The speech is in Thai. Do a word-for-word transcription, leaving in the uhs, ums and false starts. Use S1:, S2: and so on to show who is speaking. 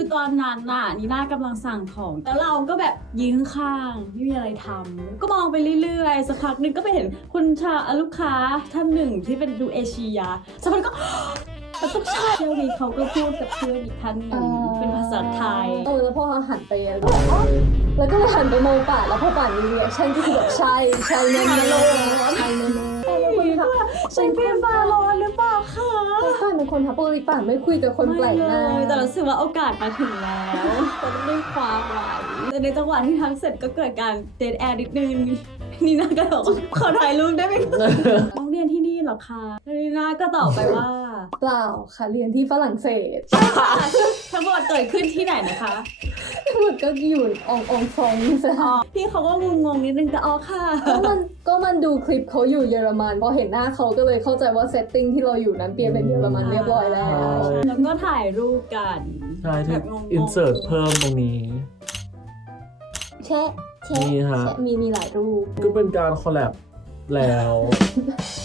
S1: คือตอนนั้นน่ะนีน่ากำลังสั่งของแล้วเราก็แบบยืนข้างไม่มีอะไรทำก็มองไปเรื่อยๆสักพักหนึงก็ไปเห็นคุณชาลูกค้าท่านหนึ่งที่เป็นดูเอเชียสักพักก็มันต้องใช่เที่ยวนี้เขาก็พูดกับเพื่อนอีกท่านหนึ่งเป็นภาษาไทย
S2: เออแล้วพอเราหันไปแล้วก็อ๋อแล้วก็เลยหันไปมองป่าแล้วพอป่ามีรีแอคชั่นก็คือแบบใช่ใช่แน่ๆใช่แน่ๆใช่แน่ๆแต่เป็นคนทัก
S1: ใช่พี่ฟ้าร้อนหรือเปล่าคะ
S2: ป่าเป็นคนทักปกติป่าไม่คุยกับคนแปลกหน้า
S1: ไม่เลยแต่รู้สึกว่าโอกาสมาถึงแล้วก็ต้องได้คว้าไว้แต่ในจังหวะที่ทักเสร็จก็เกิดการเดทแอร์นิดนึงนีน่าก็บอกว่าขอถ่ายรูปได้ไหมคะน้องเรียนที่นี่เหรอคะแล้วนีน่าก็ตอบไปว่า
S2: เปล่าค่ะเรียนที่ฝรั่งเศส
S1: ทั้งหมดเกิดขึ้นที่ไหนนะคะ
S2: ทั้งหมดก็อยู่อองอองฟรองซ์
S1: อ๋อพี่เขาก็งงๆนิดนึงแต่อ๋อค่ะ
S2: ก็มันก็มันดูคลิปเขาอยู่เยอรมันพอเห็นหน้าเขาก็เลยเข้าใจว่าเซตติ้งที่เราอยู่นั้นเปลี่ยนเป็นเยอรมันเรียบร้อยแล้ว
S1: แล้วก็ถ่ายรูปกัน
S3: ใช่ที่
S1: แบบงงๆ
S3: อินเสิร์ตเพิ่มตรงนี้
S2: แชะแชะ
S3: นี่ฮะ
S2: แชะมีมีหลายรูป
S3: ก็เป็นการคอลแลบแล้ว